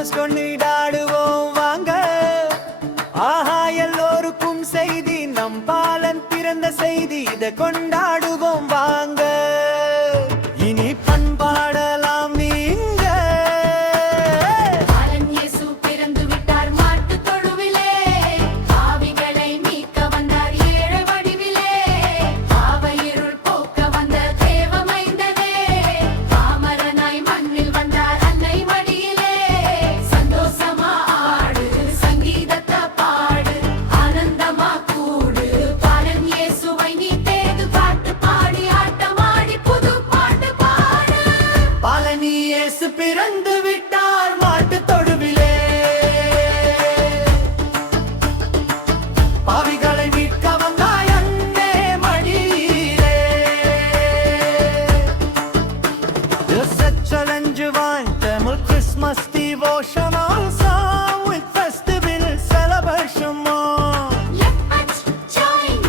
Christmas கொண்டாடுவோம் வாங்க. ஆஹா, எல்லோருக்கும் செய்தி, நம் பாலன் பிறந்த செய்தி, இதை கொண்டாடுவோம் வாங்க. இனி பண்பாடலாம் நீங்க. பாலன் இயேசு பிறந்து விட்டார் மாட்டு தொழுவிலே, பாவிகளை மீட்க வந்தார் ஏழை வடிவிலே, பாவ இருள் போக்க வந்த தேவ மைந்தனே, பாமரனாய் மண்ணில் வந்தார் அன்னை மடியிலே. சந்தோஷமா ஆடு, சங்கீதத்தை பாடு, ஆனந்தமா கூடு, பாலன் இயேசுவை நீ தேடு, பாட்டு பாடி ஆட்டமாடி புது பாட்டு பாடு. பாலனி இயேசு பிறந்து விட்டார் மாட்டு தொழுவிலே, பாவிகளை மீட்க வந்தாய் அன்னை மடியிலே. It's such a challenge, Tamil Christmas devotional song with festival celebration more. Let's join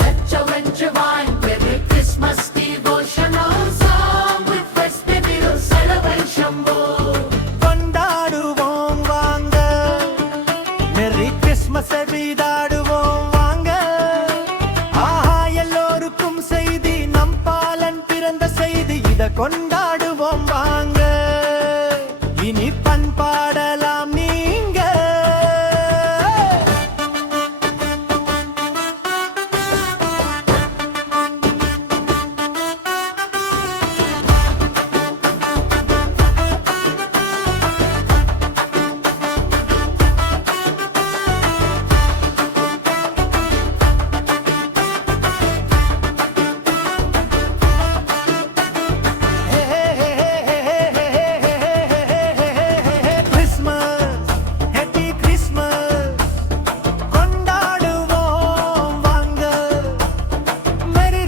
such a divine Merry Christmas devotional song with festival celebration. கொண்டாடுவோம் வாங்க, மெரி கிறிஸ்மஸ் விதாடுவோம் வாங்க. ஆஹா, எல்லோருக்கும் செய்தி, நம் பாலன் பிறந்த செய்தி, இதை கொண்டாடுவோம் வாங்க. இனி பண்பாடலாம் நீங்க. கிறிஸ்மஸ், ஹேப்பி கிறிஸ்மஸ் கொண்டாடுவோம் வாங்க. மெரி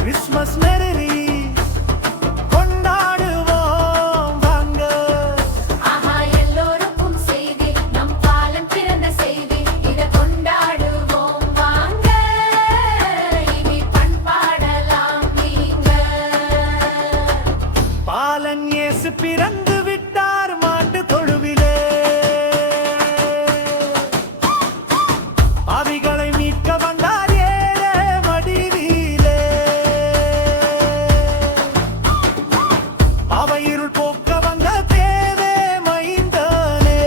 கிறிஸ்மஸ், மெரி கொண்டாடுவோம் வாங்க. ஆஹா, எல்லோருக்கும் செய்தி, நம் பாலன் பிறந்த செய்தி, இதை கொண்டாடுவோம் வாங்க. இனி பண்பாடலாம் நீங்க. பாலன் இயேசு பிறந்து விட்டார் மாட்டு தொழுவிலே, பாவிகளை மீட்க வந்தார் ஏழை மடியிலே, பாவ இருள் போக்க வந்த தேவே மைந்தனே,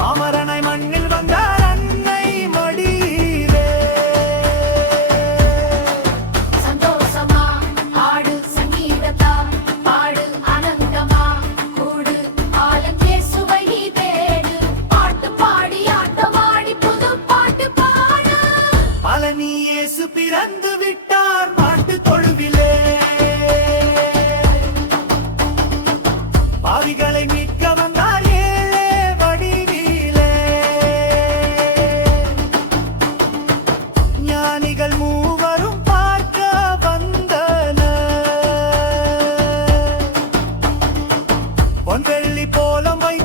பாமரனாய் மண்ணில் வந்தார் அன்னை மடியிலே. சந்தோஷமா ஆடு, சங்கீதத்தா பாடு, ஆனந்தமா கூடு, பாலன் இயேசுவை நீ தேடு, பாட்டு பாடி ஆட்டமாடி புது பாட்டு பாடு. பாலனி இயேசு பிறந்து விட்டார் மாட்டு தொழுவிலே, பாவிகளை மீட்க வந்தார் ஏழை வடிவிலே. ஞானிகள் மூவரும் பார்க்க வந்தனர், பொன் வெள்ளி போலம் வை